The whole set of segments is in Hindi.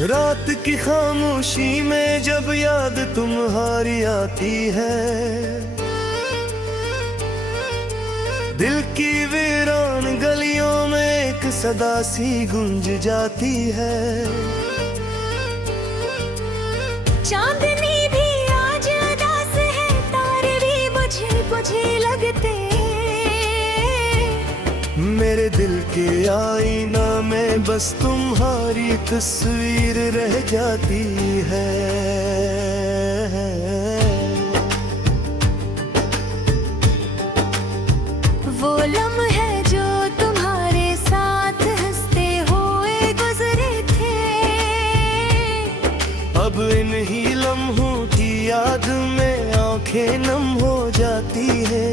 रात की खामोशी में जब याद तुम्हारी आती है, दिल की वीरान गलियों में एक सदा सी गूंज जाती है। चांदनी भी आज उदास है, तारे भी बुझे बुझे लगते, मेरे दिल के आईना में बस तुम्हारी तस्वीर रह जाती है। वो लम्हे जो तुम्हारे साथ हंसते हुए गुजरे थे, अब इन्हीं लम्हों की याद में आंखें नम हो जाती है।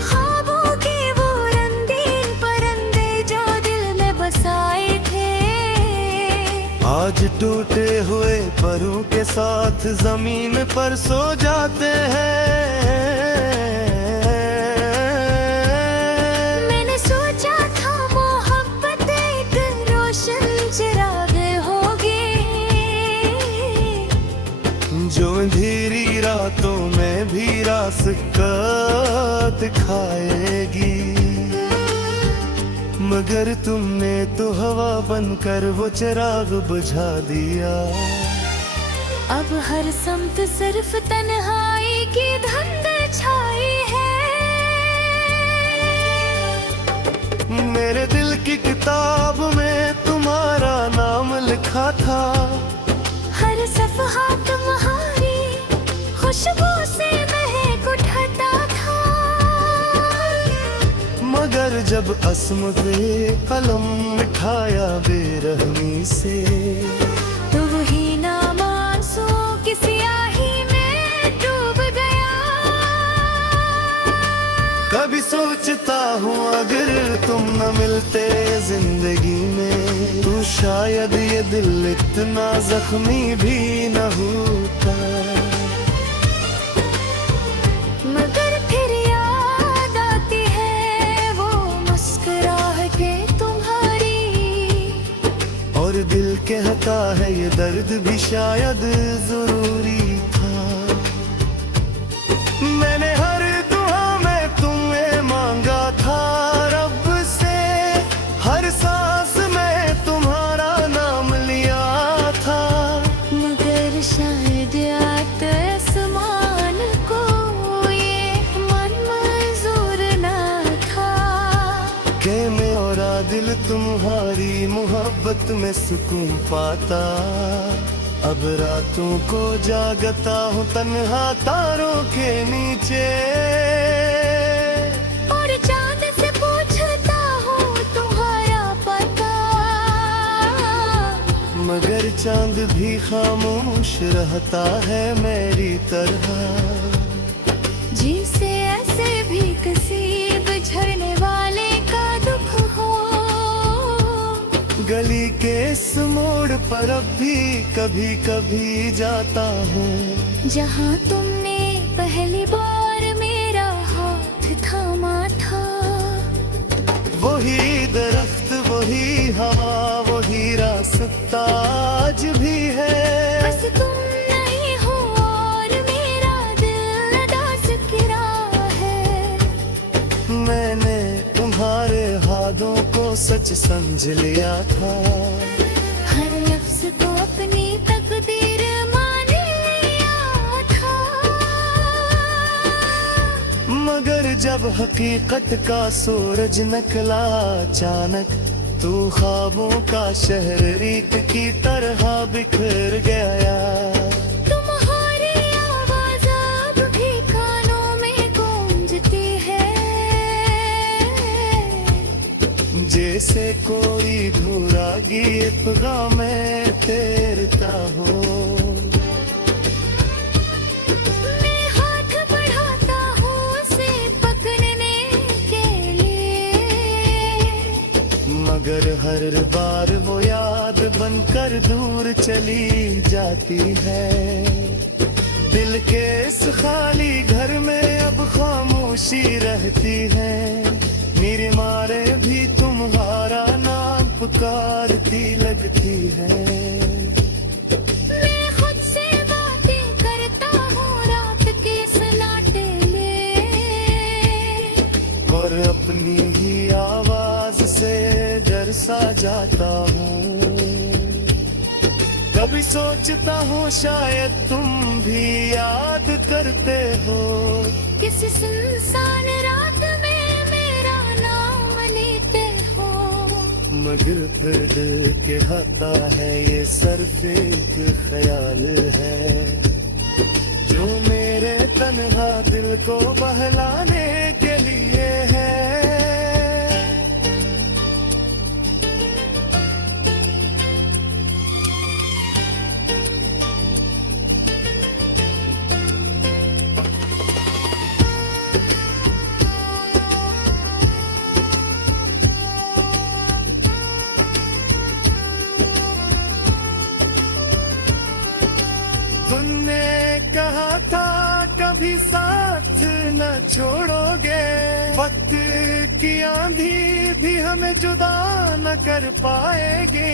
ख्वाबों के वो रंगीन परिंदे जो दिल में बसाए थे, आज टूटे हुए परों के साथ जमीन पर सो जाते हैं। मैंने सोचा था मोहब्बत एक रोशन चिराग होगी, जो अंधेरी रातों में भी रास्ता दिखाएगी, मगर तुमने तो हवा बनकर वो चिराग बुझा दिया। अब हर समत सिर्फ तन्हाई की धुंध छाई है। मेरे दिल की किताब में तुम्हारा नाम लिखा था, हर सफ़हा तुम्हारी खुशबू से महक उठाता था, मगर जब अस्म पे कलम मिठाया बेरहमी से, तो वही नाम आंसुओं की स्याही में डूब गया। कभी सोचता हूँ अगर तुम न मिलते जिंदगी में, तो शायद ये दिल इतना जख्मी भी न होता। मगर फिर याद आती है वो मुस्कुराहटें तुम्हारी, और दिल कहता है ये दर्द भी शायद जरूरी था। मैंने हर दुआ में तुम्हें मांगा था रब से, हर सांस में तुम्हारा नाम लिया था, मगर शायद आसमान को ये मंजूर ना था कि मेरा दिल तुम्हारी मोहब्बत में सुकून पाता। अब रातों को जागता हूँ तन्हा तारों के नीचे, और चांद से पूछता हूँ तुम्हारा पता, मगर चांद भी खामोश रहता है मेरी तरह। जिसे ऐसे भी किसी बिछड़ने वाले का दुख हो, गली के इस मोड़ पर अब भी कभी कभी जाता हूँ, जहाँ तुमने पहली बार मेरा हाथ थामा था। वही दरख्त वही हवा वही रास्ता आज भी है। बस तुम नहीं हो और मेरा दिल अदास गिरा है। मैंने तुम्हारे हाथों को सच समझ लिया था, हर लफ्ज को अपनी तकदीर मान लिया था, मगर जब हकीकत का सूरज निकला अचानक, तो ख्वाबों का शहर रीत की तरह बिखर गया। तुम्हारी आवाज़ अब भी कानों में गूंजती है, जैसे कोई धुरा गीत में तैरता हो। मैं हाथ बढ़ाता हूँ उसे पकड़ने के लिए, मगर हर बार वो याद बनकर दूर चली जाती है। दिल के इस खाली घर में अब खामोशी रहती है, मेरे मारे भी तुम्हारा नाम पुकारती लगती है। मैं खुद से बातें करता हूँ रात के सन्नाटे में, और अपनी ही आवाज से डर सा जाता हूँ। कभी सोचता हूँ शायद तुम भी याद करते हो, किसी सुनसान रात में मेरा नाम लेते हो। मगर फिर दिल कहता है ये सिर्फ एक ख्याल है, जो मेरे तन्हा दिल को बहलाने के लिए है। तुमने कहा था कभी साथ न छोड़ोगे, वक्त की आंधी भी हमें जुदा न कर पाएगी।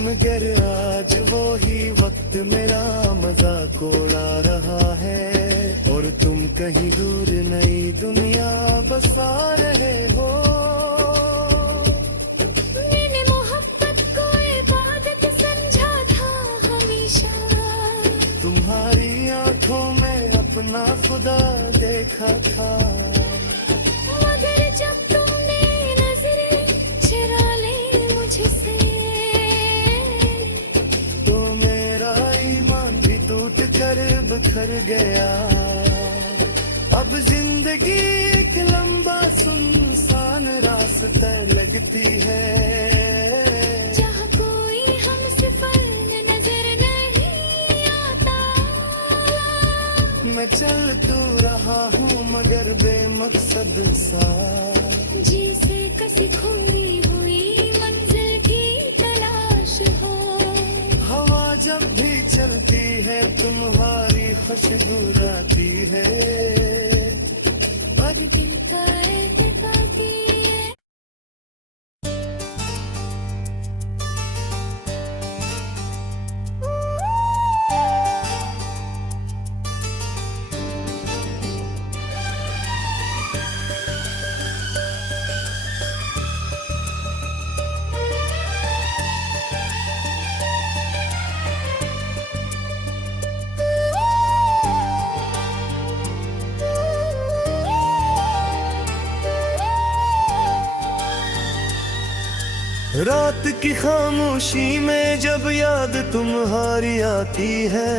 मगर आज वो ही वक्त मेरा मजाक उड़ा रहा है, और तुम कहीं दूर नई दुनिया बसा रहे हो। मैंने मोहब्बत को इबादत समझा था हमेशा, तुम्हारी आंखों में अपना खुदा देखा था। मगर जब तुमने नजरें चुरा ली मुझसे, तो मेरा ईमान भी टूट कर बिखर गया। अब जिंदगी एक लंबा सुनसान रास्ता लगती है, जहाँ कोई हमसे फर्क नजर नहीं आता। मैं चल तो रहा हूँ मगर बेमकसद सा, जिसे कसी खोई हुई मंजिल की तलाश हो। हवा जब भी चलती है तुम्हारी खुशबू आती है। और दिल पर ताकि रात की खामोशी में जब याद तुम्हारी आती है,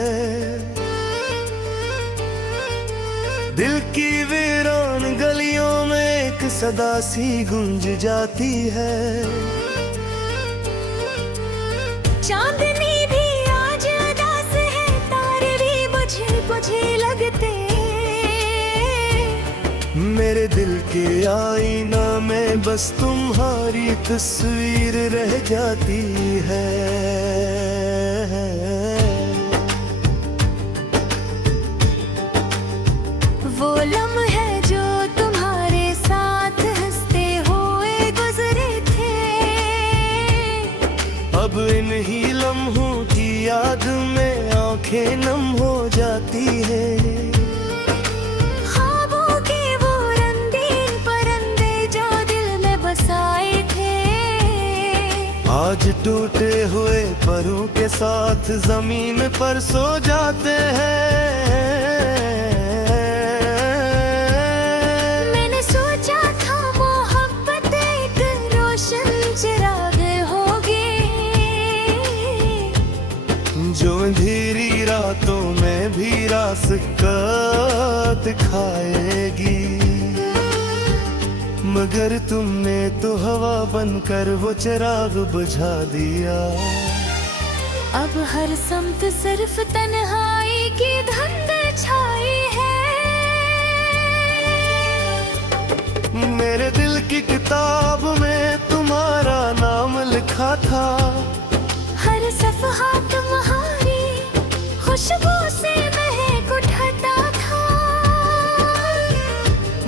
दिल की वीरान गलियों में एक सदा सी गूंज जाती है। चांदनी भी आज उदास है, तारे भी बुझे बुझे लगते। मेरे दिल के आईना में बस तुम्हारी तस्वीर रह जाती है। वो लम्हे जो तुम्हारे साथ हंसते हुए गुजरे थे, अब इन्हीं लम्हों की याद में आंखें नम हो जाती है। ख्वाबों के वो रंगीन परिंदे जो दिल में बसाए थे, आज टूटे हुए परों के साथ जमीन पर सो जाते हैं। मैंने सोचा था मोहब्बत एक रोशन चिराग होगी, जो अंधेरी रातों में भी रास्ता दिखाएगी। मगर तुमने तो हवा बनकर वो चिराग बुझा दिया। अब हर समत सिर्फ तन्हाई की धुंध छाई है। मेरे दिल की किताब में तुम्हारा नाम लिखा था, हर सफ़हा तुम्हारी खुशबू से महक उठाता था।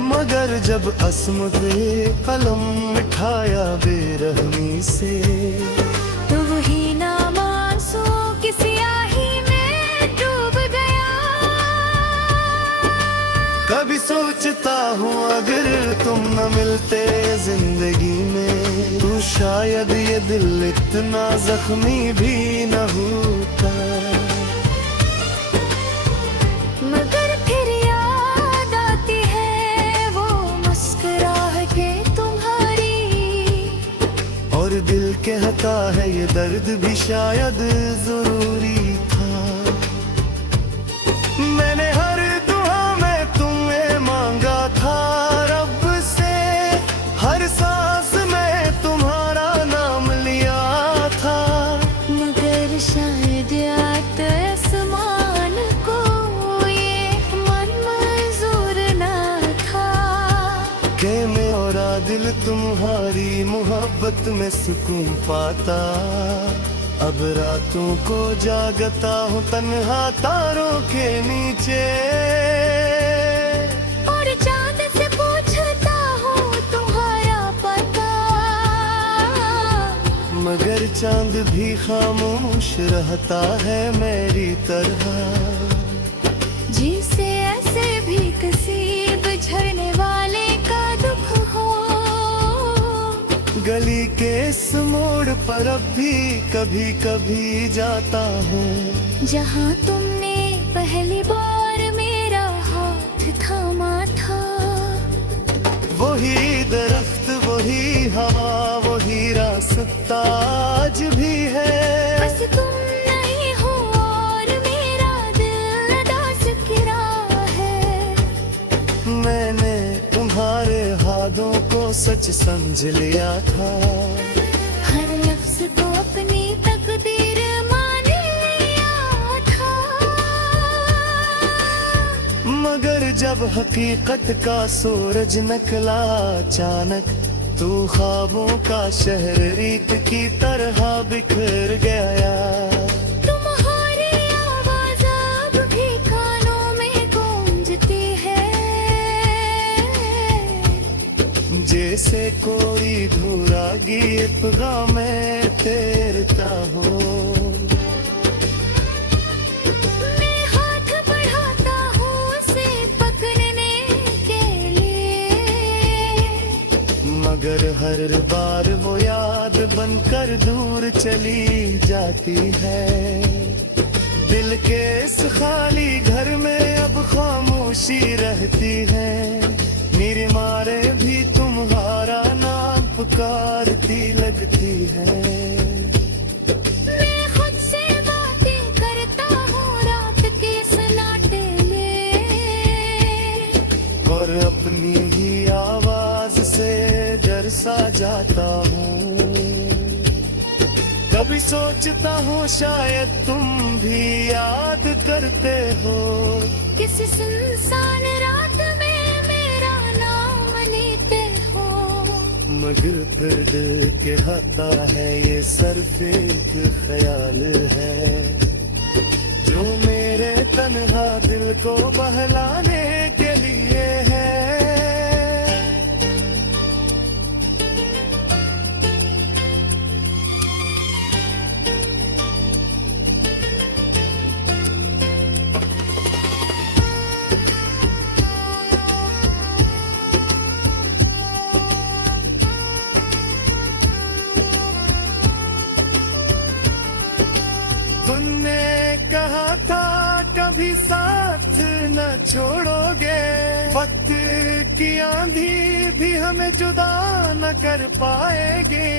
मगर जब अस्म पे कलम मिठा दिखाया बेरहमी से। तो वही नाम आंसुओं की स्याही में डूब गया। कभी सोचता हूँ अगर तुम न मिलते जिंदगी में, तो शायद ये दिल इतना जख्मी भी न होता। मगर फिर याद आती है वो मुस्कुराहटे तुम्हारी, और दिल कहता है ये दर्द भी शायद जरूरी था। मैंने हर दुआ में तुम्हें मांगा था रब से, हर सांस में तुम्हारा नाम लिया था। मगर शायद याद आसमान को ये मन मंजूर ना था कि मेरा दिल तुम्हारी मोहब्बत में सुकून पाता। अब रातों को जागता हूँ तन्हा तारों के नीचे, और चांद से पूछता हूँ तुम्हारा पता। मगर चांद भी खामोश रहता है मेरी तरह। जिसे ऐसे भी कसीब झरने वाले का दुख हो, गली के इस मोड़ पर अब भी कभी कभी जाता हूँ, जहाँ तुमने पहली बार मेरा हाथ थामा था। वही दरख्त वही हवा वही रास्ता आज भी है। बस तुम नहीं हो और मेरा दिल अदास गिरा है। मैंने तुम्हारे हाथों को सच समझ लिया था, हर लफ्ज को अपनी तकदीर मान लिया था। मगर जब हकीकत का सूरज निकला अचानक, तो ख्वाबों का शहर रीत की तरह बिखर गया। तुम्हारी आवाज़ अब भी कानों में गूंजती है, जैसे कोई धुरा गीत में तैरता हो। मैं हाथ बढ़ाता हूँ उसे पकड़ने के लिए, मगर हर बार वो याद बनकर दूर चली जाती है। दिल के इस खाली घर में अब खामोशी रहती है, मेरे मारे भी तुम्हारा नाम पुकारती लगती है। मैं खुद से बातें करता हूँ रात के सन्नाटे में, और अपनी ही आवाज से डर सा जाता हूँ। कभी सोचता हूँ शायद तुम भी याद करते हो, किसी सुनसान रात में मेरा नाम लेते हो। मगर फिर दिल के खाता है ये सिर्फ एक ख्याल है, जो मेरे तन्हा दिल को बहलाने के लिए है। तुमने कहा था कभी साथ न छोड़ोगे, वक्त की आंधी भी हमें जुदा न कर पाएगी।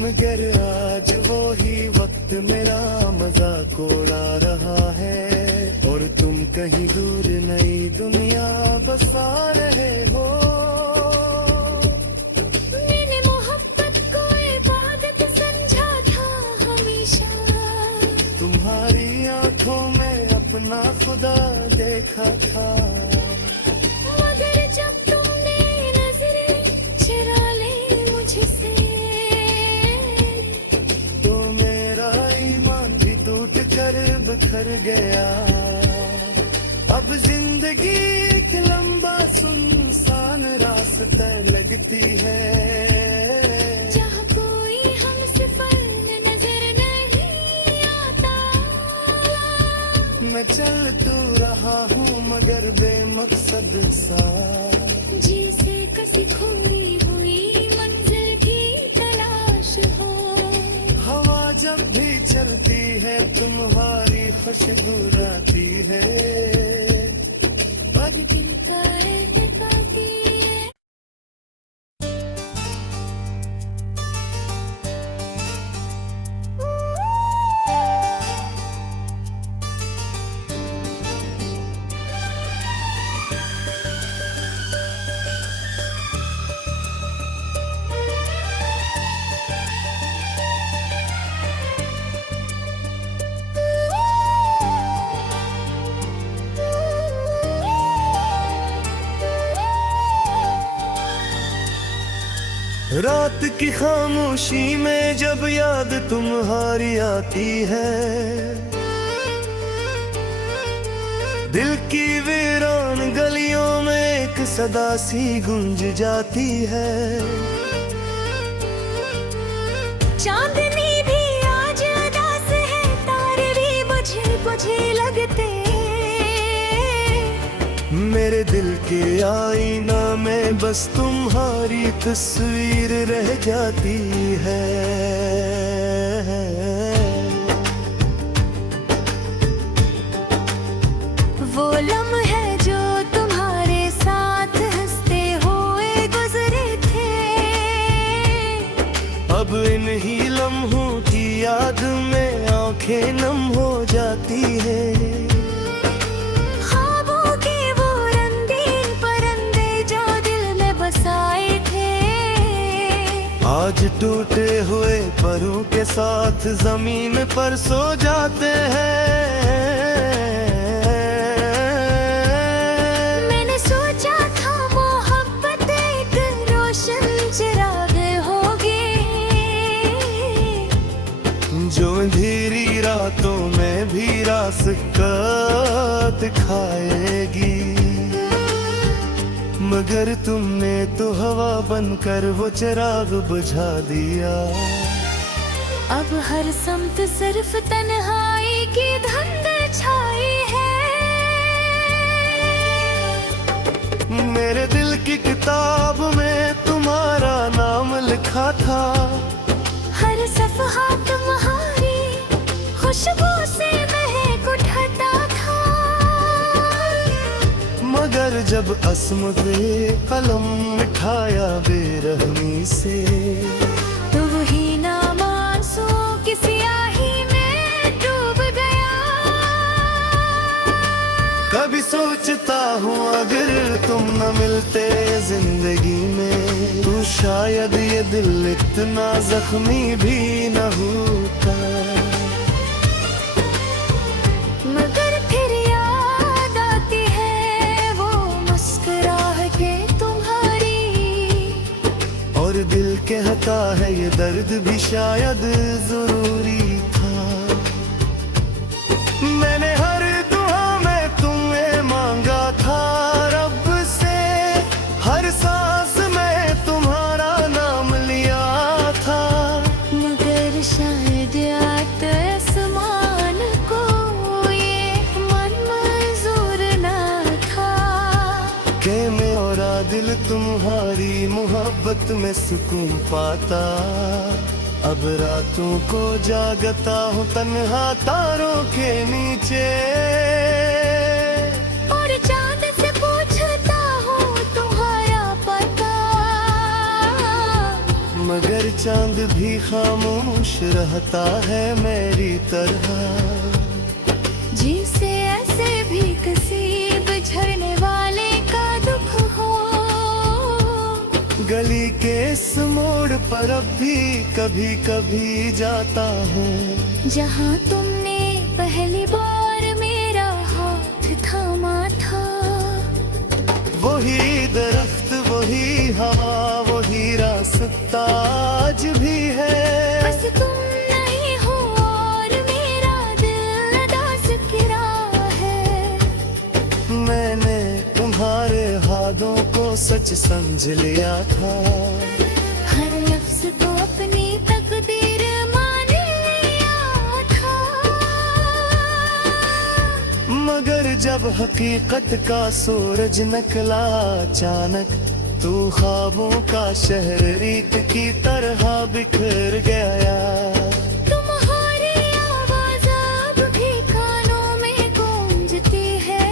मगर आज वो ही वक्त मेरा मजाक उड़ा रहा है, और तुम कहीं दूर नई दुनिया बसा रहे हो। मैंने मोहब्बत को इबादत समझा था हमेशा, तुम्हारी आंखों में अपना खुदा देखा था। मगर जब तुमने नजरें चुरा ली मुझसे, तो मेरा ईमान भी टूट कर बिखर गया। अब जिंदगी एक लंबा सुनसान रास्ता लगती है। जहाँ कोई हमसे पर नजर नहीं आता। मैं चल तो रहा हूँ मगर बेमकसद सा, जिसे कसी खोई हुई मंजिल की तलाश हो। हवा जब भी चलती है तुम्हारी खुशबू आती है। और दिल का एहतिकाती है। रात की खामोशी में जब याद तुम्हारी आती है, दिल की वीरान गलियों में एक सदा सी गूंज जाती है। चांदनी भी आज उदास है, तारे भी बुझे बुझे लगते। मेरे दिल के आईना में बस तुम्हारी तस्वीर रह जाती है। वो लम्हे जो तुम्हारे साथ हंसते हुए गुजरे थे, अब इन्हीं लम्हों की याद में आंखें नम हो जाती है। ख्वाबों के वो रंगीन परिंदे जो दिल में बसाए थे, आज टूटे हुए परों के साथ जमीन पर सो जाते हैं। मैंने सोचा था मोहब्बत एक रोशन चिराग होगी, जो अंधेरी रातों में भी रास्ता दिखाएगी। मगर तुमने तो हवा बनकर वो चिराग बुझा दिया। अब हर समत सिर्फ तन्हाई की धुंध छाई है। मेरे दिल की किताब में तुम्हारा नाम लिखा था, हर सफ़हा तुम्हारी खुशबू से महक उठाता था। मगर जब अस्म पे कलम मिठाया बेरहमी से, तो वही नाम आंसुओं की स्याही में डूब गया। कभी सोचता हूँ अगर तुम न मिलते जिंदगी में, तो शायद ये दिल इतना जख्मी भी न होता। मगर फिर याद आती है वो मुस्कुराहटें तुम्हारी, और दिल कहता है ये दर्द भी शायद जरूरी था। मैंने हर दुआ में तुम्हें मांगा था रब से, हर सांस में तुम्हारा नाम लिया था। मगर शायद आसमान को ये मंजूर ना था कि मेरा दिल तुम्हारी मोहब्बत में सुकून पाता। अब रातों को जागता हूँ तन्हा तारों के नीचे, और चांद से पूछता हूँ तुम्हारा पता। मगर चांद भी खामोश रहता है मेरी तरह। जिसे ऐसे भी किसी बिछड़ने वाले का दुख हो, गली के इस मोड़ पर अब भी कभी कभी जाता हूँ, जहाँ तुमने पहली बार मेरा हाथ थामा था। वही दरख्त वही हवा वही रास्ता आज भी है। बस तुम नहीं हो और मेरा दिल अदास गिरा है। मैंने तुम्हारे हाथों को सच समझ लिया था। हर लफ्ज को अपनी तकदीर मान लिया था। मगर जब हकीकत का सूरज निकला अचानक, तू ख्वाबों का शहर रीत की तरह बिखर गया। तुम्हारी आवाज़ अब भी कानों में गूंजती है,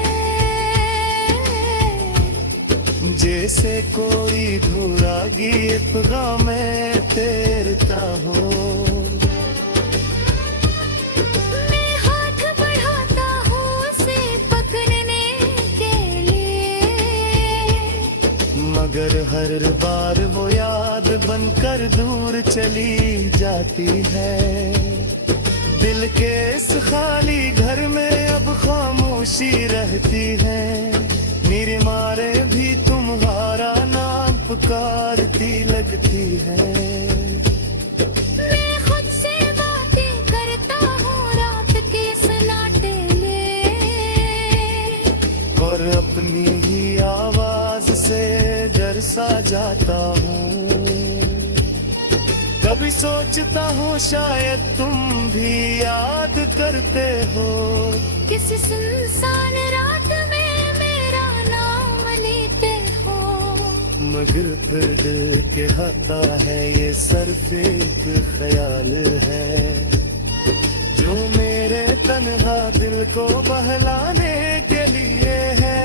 जैसे कोई धुरा गीत में तैरता हो। मैं हाथ बढ़ाता हूँ उसे पकड़ने के लिए, मगर हर बार वो याद बनकर दूर चली जाती है। दिल के इस खाली घर में अब खामोशी रहती है। मेरे मारे भी तुम्हारा नाम पुकारती लगती है। मैं खुद से बातें करता हूँ रात के सन्नाटे में, और अपनी ही आवाज से डर सा जाता हूँ। कभी सोचता हूँ शायद तुम भी याद करते हो, किसी सुनसान रात में मेरा नाम लेते हो। मगर फिर दिल के कहता है ये सिर्फ एक ख्याल है, जो मेरे तन्हा दिल को बहलाने के लिए है।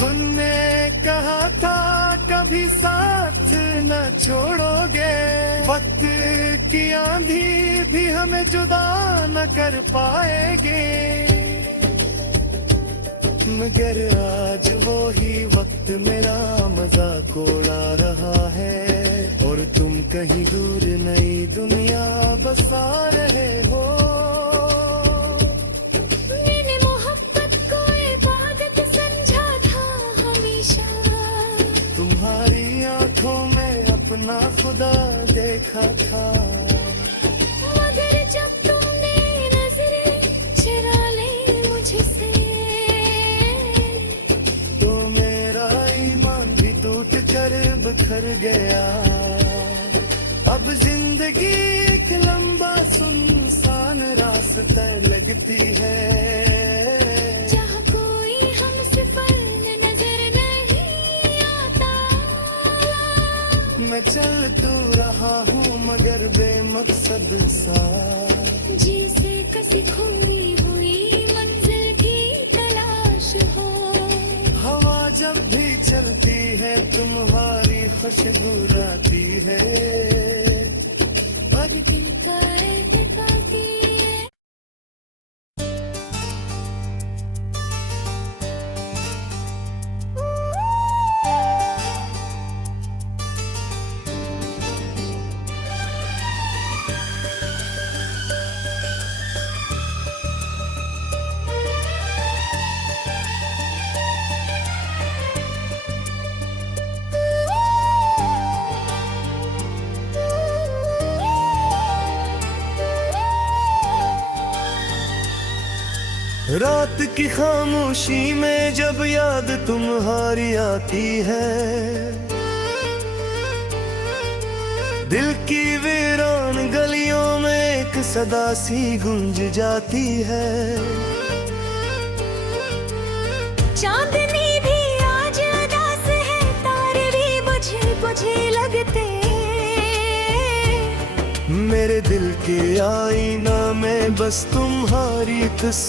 तुमने कहा था कभी साथ न छोड़ोगे, वक्त की आंधी भी हमें जुदा न कर पाएगी। मगर आज वो ही वक्त मेरा मजाक उड़ा रहा है, और तुम कहीं दूर नई दुनिया बसा रहे हो। मैंने मोहब्बत को इबादत समझा था हमेशा, तुम्हारी आंखों में अपना खुदा देखा था। मगर जब तुमने नजरें चुरा ली मुझसे, तो मेरा ईमान भी टूट कर बिखर गया। अब जिंदगी एक लंबा सुनसान रास्ता लगती है, जहाँ कोई हमसफर नजर नहीं आता। मैं चल तो रहा हूँ मगर बेमकसद सा, जिनसे कसी खोई हुई मंजिल की तलाश हो। हवा जब भी चलती है तुम्हारी खुशबू आती है। और दिल का एहतिकाती है। रात की खामोशी में जब याद तुम्हारी आती है, दिल की वीरान गलियों में एक सदा सी गूंज जाती है। चांदनी भी आज उदास है, तारे भी बुझे बुझे लगते। मेरे दिल के आईना में बस तुम्हारी तस्वीर